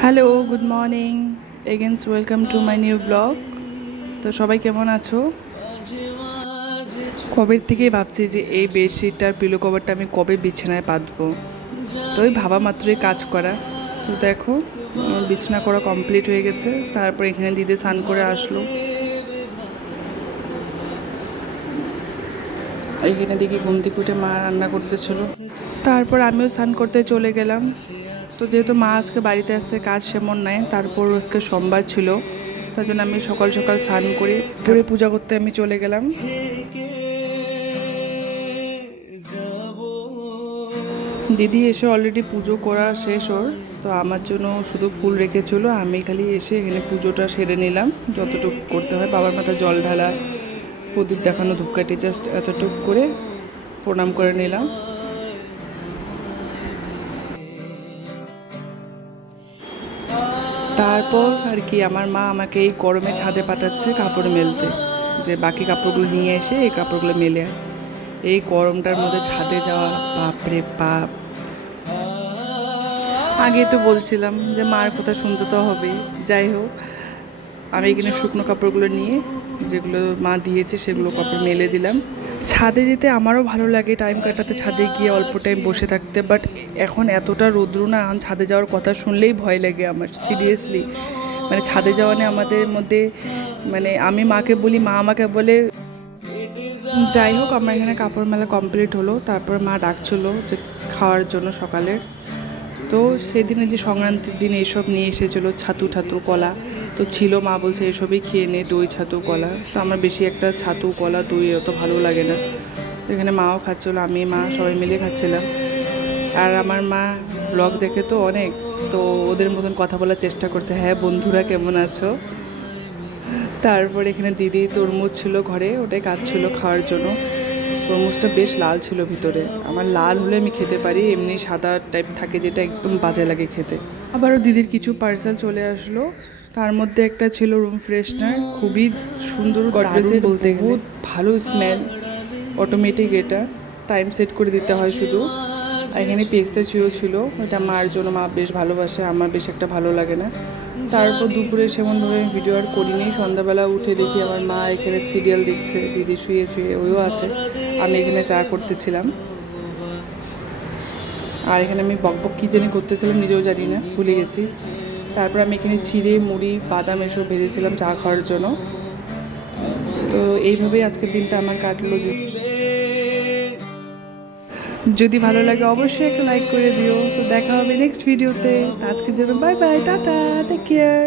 Hello, good morning against, welcome to my new blog. তো সবাই কেমন আছো? কবের থেকেই ভাবছি যে এই বেডশিটটার পিলো কভারটা আমি কবে বিছানায় পাতবো। তো ওই ভাবা মাত্রই কাজ করা। তো দেখো বিছানা করা কমপ্লিট হয়ে গেছে। তারপর এখানে দিদি স্নান করে আসলো। এখানে দেখি ঘুম থেকে উঠে মা রান্না করতেছিল। তারপর আমিও স্নান করতে চলে গেলাম। তো যেহেতু মা আজকে বাড়িতে আসছে, কাজ সেমন নাই, তারপর আজকে সোমবার ছিল, তার জন্য আমি সকাল সকাল স্নান করে পূজা করতে আমি চলে গেলাম। দিদি এসে অলরেডি পুজো করা শেষ ওর। তো আমার জন্য শুধু ফুল রেখেছিল, আমি খালি এসে এখানে পুজোটা সেরে নিলাম যতটুকু করতে হয়। বাবার মাথায় জল ঢালা, প্রদীপ দেখানো, ধূপকাঠি, জাস্ট এতটুকু করে প্রণাম করে নিলাম। তারপর আর কি আমার মা আমাকে এই গরমে ছাদে পাঠাচ্ছে কাপড় মেলতে, যে বাকি কাপড়গুলো নিয়ে এসে এই কাপড়গুলো মেলে। এই গরমটার মধ্যে ছাদে যাওয়া, বাপরে বাপ। আগে তো বলছিলাম যে মার কথা শুনতে তো হবেই। যাই হোক, আমি এখানে শুকনো কাপড়গুলো নিয়ে যেগুলো মা দিয়েছে সেগুলো কাপড় মেলে দিলাম। ছাদে যেতে আমারও ভালো লাগে, টাইম কাটাতে, ছাদে গিয়ে অল্প টাইম বসে থাকতে। বাট এখন এতটা রৌদ্র না, এখন ছাদে যাওয়ার কথা শুনলেই ভয় লাগে আমার, সিরিয়াসলি। মানে ছাদে যাওয়া নিয়ে আমাদের মধ্যে, মানে আমি মাকে বলি, মা আমাকে বলে। যাই হোক, আমার এখানে কাপড় মেলা কমপ্লিট হলো। তারপর মা ডাকছিলো যে খাওয়ার জন্য সকালের। তো সেদিনে যে সংক্রান্তির দিন এইসব নিয়ে এসেছিলো, ছাতু ঠাতু কলা তো ছিল। মা বলছে এসবই খেয়ে নে, দই ছাতু কলা। তো আমার বেশি একটা ছাতু কলা দই অত ভালো লাগে না। এখানে মাও খাচ্ছিলো, আমি মা সবাই মিলে খাচ্ছিলাম। আর আমার মা ব্লগ দেখে তো অনেক, তো ওদের মতন কথা বলার চেষ্টা করছে, হ্যাঁ বন্ধুরা কেমন আছো। তারপর এখানে দিদি তরমুজ ছিল ঘরে, ওটাই কাটছিল খাওয়ার জন্য। তরমুজটা বেশ লাল ছিল ভিতরে। আমার লাল হলে আমি খেতে পারি, এমনি সাদা টাইপ থাকে যেটা একদম বাজে লাগে খেতে। আবারও দিদির কিছু পার্সেল চলে আসলো। তার মধ্যে একটা ছিল রুম ফ্রেশনার, খুবই সুন্দর, গডরেজের বলতে বহুত ভালো স্মেল, অটোমেটিক। এটা টাইম সেট করে দিতে হয় শুধু। এখানে পেস্তা চিও ছিল, এটা মার জন্য, মা বেশ ভালোবাসে, আমার বেশ একটা ভালো লাগে না। তারপর দুপুরে সেমনভাবে ভিডিও আর করিনি। সন্ধ্যাবেলা উঠে দেখি আমার মা এখানে সিরিয়াল দেখছে, দিদি শুয়ে শুয়ে ওইও আছে, আমি এখানে চা করতেছিলাম। আর এখানে আমি বকবক কী জানি করতেছিলাম, নিজেও জানি না, ভুলে গেছি। তারপর আমি এখানে চিড়ে মুড়ি বাদাম এসব ভেজেছিলাম চা খাওয়ার জন্য। তো এইভাবেই আজকের দিনটা আমার কাটলো। যদি ভালো লাগে অবশ্যই একটা লাইক করে দিও। তো দেখা হবে নেক্সট ভিডিওতে। আজকের জন্য bye bye, tata, take care.